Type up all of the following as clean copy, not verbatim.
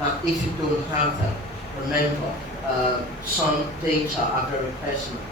Now, if you don't have that, remember, some data are very personal,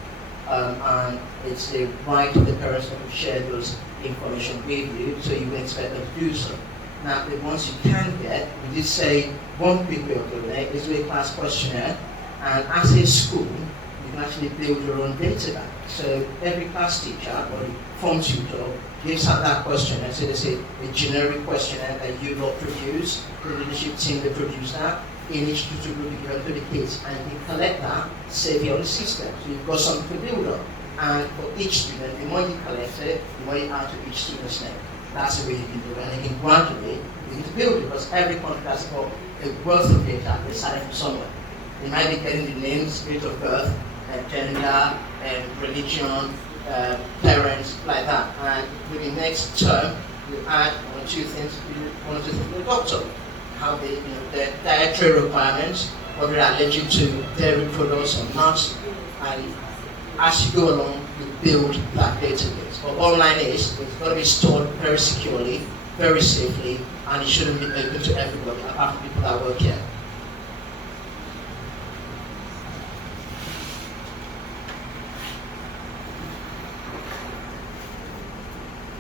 and it's the right of the parents to share those information with you, so you expect them to do so. Now, the ones you can get, we did say one quick way of doing it is with a class questionnaire, and as a school, you can actually build your own data bank. So every class teacher or form tutor gives out that questionnaire. So there's a generic questionnaire that you lot produce, the leadership team will produce that, in each tutor group you give to the kids, and you collect that, save it on the system. So you've got something to build on. And for each student, the more you collect it, the more you add to each student's name. That's the way you can do it. And you can gradually begin to build it, because every country has got a wealth of data. They started from somewhere. They might be getting the names, date of birth, gender, religion, parents, like that. And with the next term, you add one or two things to the doctor. How they, their dietary requirements, whether they're allergic to dairy products or not. And as you go along, you build that database. But bottom line is, it's got to be stored very securely, very safely, and it shouldn't be open to everybody, apart from people that work here.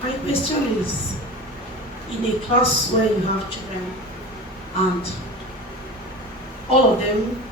My question is, in a class where you have children and all of them,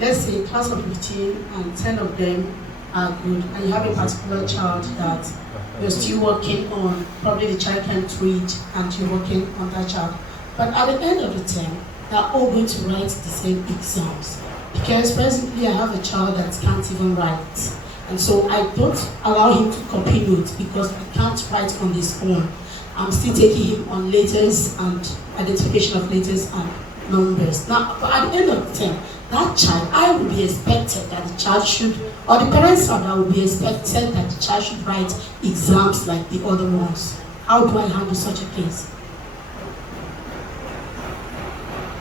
let's say a class of 15 and 10 of them are good, and you have a particular child that you're still working on, probably the child can't read and you're working on that child. But at the end of the term, they're all going to write the same exams. Because presently I have a child that can't even write. And so I don't allow him to copy notes because he can't write on his own. I'm still taking him on letters and identification of letters and numbers. Now, but at the end of the term, that child, I will be expected that the child should, or the parents rather will be expected that the child should write exams like the other ones. How do I handle such a case?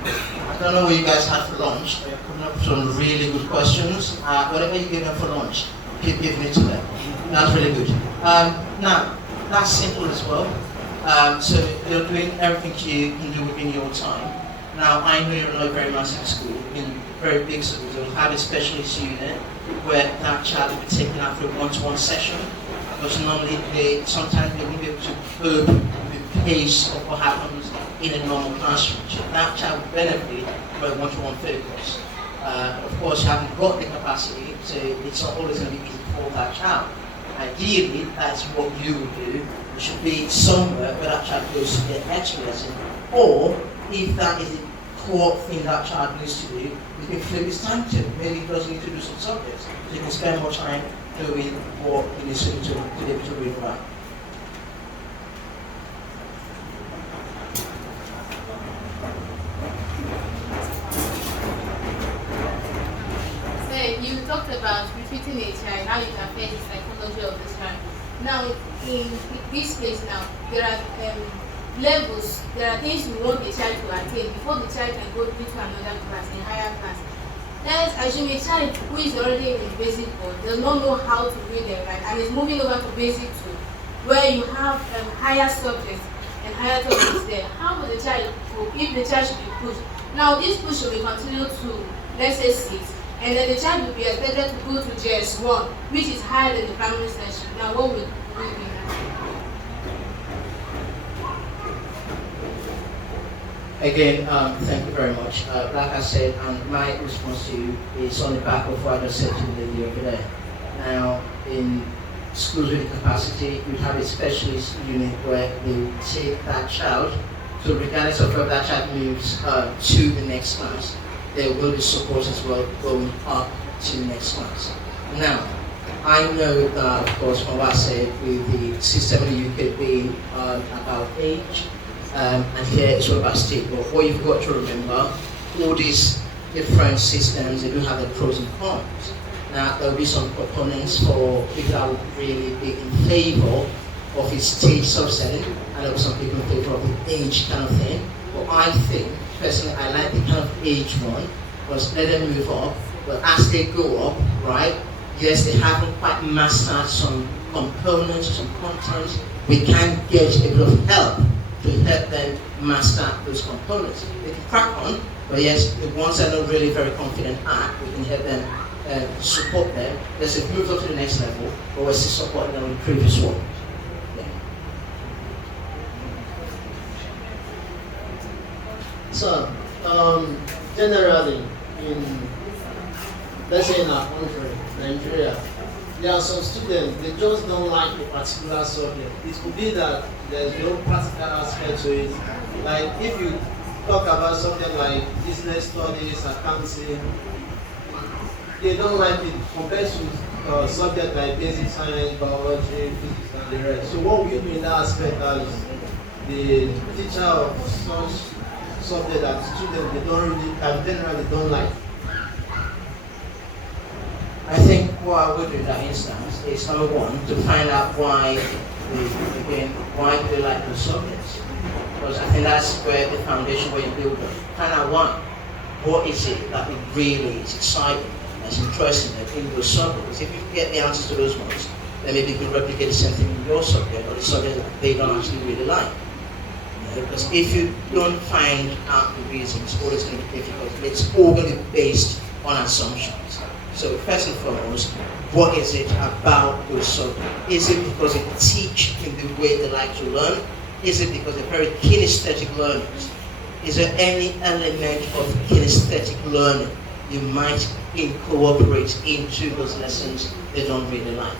I don't know what you guys had for lunch. They're coming up with some really good questions. Whatever you give them for lunch, keep giving it to them. That's really good. Now, that's simple as well. So you're doing everything you can do within your time. Now, I know you're not a very massive school. In very big schools, they'll have a specialist unit where that child will be taken out for a one-to-one session. Because normally, sometimes they won't be able to cope with the pace of what happens in a normal classroom. So that child will benefit from a one-to-one focus. Of course, you haven't got the capacity, so it's not always going to be easy for that child. Ideally, that's what you would do. You should be somewhere where that child goes to get extra lesson, or if that is the core thing that child needs to do, you can flip his time to. Maybe he doesn't need to do some subjects. So you can spend more time doing what he needs to do to be able to read and write. So you talked about retreating a child, how you can affect the psychology of the child. Now, in this place now, there are levels, there are things we want the child to attain before the child can go into another class, a higher class. Let's assume a child who is already in basic 1 does not know how to read and write and is moving over to basic 2, where you have higher subjects and higher topics there. How will the child go if the child should be pushed? Now this push will be continued to, let's say 6, and then the child will be expected to go to JS1, which is higher than the primary section. Now what will we do? Again, thank you very much. Like I said, my response to you is on the back of what I just said to the lady over there. Now, in schools with capacity, you have a specialist unit where they take that child, so regardless of whether that child moves to the next class, there will be support as well going up to the next class. Now, I know that, of course, from what I said, with the system in the UK being about age, and here it's all about state, but what you've got to remember, all these different systems, they do have their pros and cons. Now, there will be some proponents for people that would really be in favor of a stage subsetting, and there will be some people in favor of the age kind of thing. But I think, personally, I like the kind of age one, because let them move up, but as they go up, right, yes, they haven't quite mastered some components, some content, we can get a bit of help to help them master those components. They can crack on, But yes, the ones that are not really very confident at, we can help them support them. Let's say move up to the next level, but we're still supporting them with the previous one. Yeah. So, generally, let's say in our country, Nigeria, there are some students, they just don't like a particular subject. It could be that there's no practical aspect to it. Like if you talk about something like business studies, accounting, they don't like it compared to subjects like basic science, biology, physics, and the rest. So what we do in that aspect as the teacher of such subject that students they don't really, generally don't like. I think what I would do in that instance is number one, to find out why they like those subjects. Because I think that's where the foundation where you build them. Find out why. What is it that it really is exciting, that's interesting in those subjects? If you get the answers to those ones, then maybe you can replicate the same thing in your subject or the subject that they don't actually really like. Because if you don't find out the reasons, all it's going to be difficult. It's all going to be based on assumptions. So first and foremost, what is it about those subjects? Is it because they teach in the way they like to learn? Is it because they're very kinesthetic learners? Is there any element of kinesthetic learning you might incorporate into those lessons they don't really like?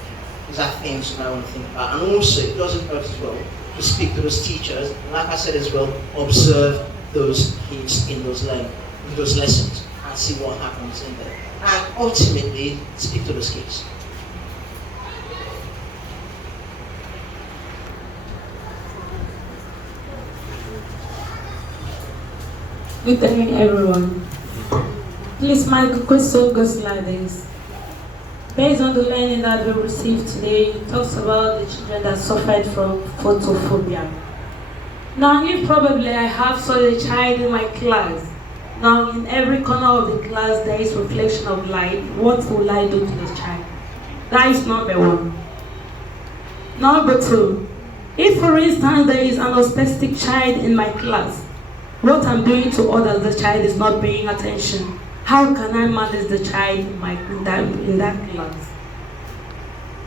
These are things that I want to think about. And also, it doesn't hurt as well to speak to those teachers. Like I said as well, observe those kids in those lessons and see what happens in there. And ultimately, speak to those kids. Good evening, everyone. Please, my question goes like this. Based on the learning that we received today, it talks about the children that suffered from photophobia. Now, if probably I have such a child in my class, now in every corner of the class there is reflection of light, what will I do to the child? That is number one. Number two, if for instance there is an autistic child in my class, what I'm doing to others, the child is not paying attention. How can I manage the child in that class?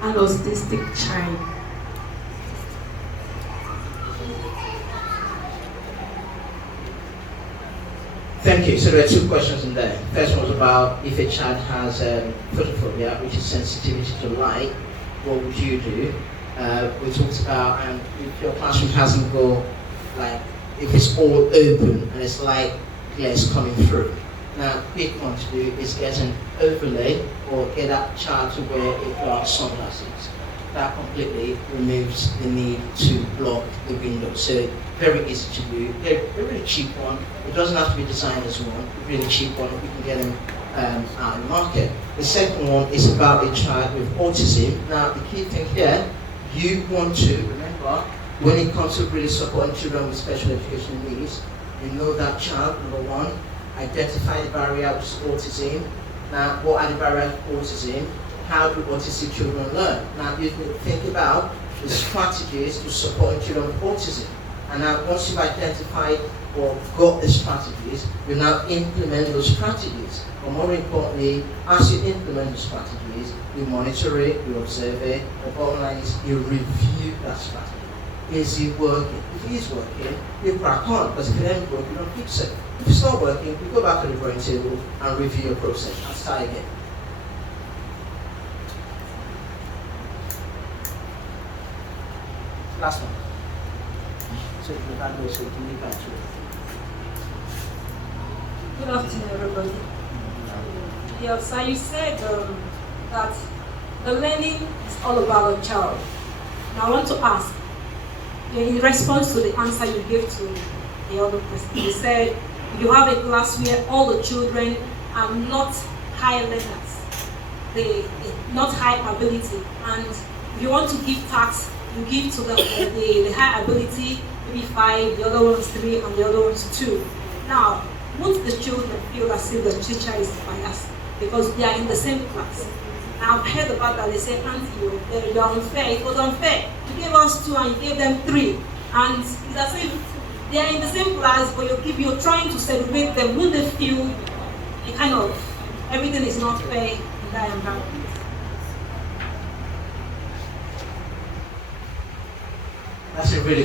An autistic child. Thank you. So there are two questions in there. First one was about if a child has photophobia, which is sensitivity to light, what would you do? We talked about, and if your classroom hasn't got, like, if it's all open and it's light glares coming through. Now, quick one to do is get an overlay or get that child to wear a dark sunglasses. That completely removes the need to block the window. So very easy to do, a really cheap one. It doesn't have to be designed as one, a really cheap one, we can get them out in the market. The second one is about a child with autism. Now the key thing here, you want to remember, when it comes to really supporting children with special educational needs, you know that child, number one, identify the barrier which is autism. Now what are the barriers to autism? How do autistic children learn? Now you can think about the strategies to support children with autism. And now once you've identified or got the strategies, you now implement those strategies. But more importantly, as you implement the strategies, you monitor it, you observe it, the bottom line is you review that strategy. Is it working? If it is working, you crack on, because if it ain't working, you don't fix it. If it's not working, you go back to the drawing table and review your process and start again. Last one. So you can go, so you can leave that to. Good afternoon, everybody. Yeah, so you said that the learning is all about a child. Now I want to ask, in response to the answer you gave to the other person, you said you have a class where all the children are not high learners, they not high ability, and if you want to give tasks, you give to the high ability, maybe 5, the other one's 3, and the other one's 2. Now, won't the children feel as if the teacher is biased because they are in the same class? Now, I've heard about that. They say, Auntie, you're unfair. It was unfair. You gave us 2 and you gave them 3. And it's as if they are in the same class, but if you're trying to segregate them, will they feel a kind of everything is not fair in that environment? That's a really good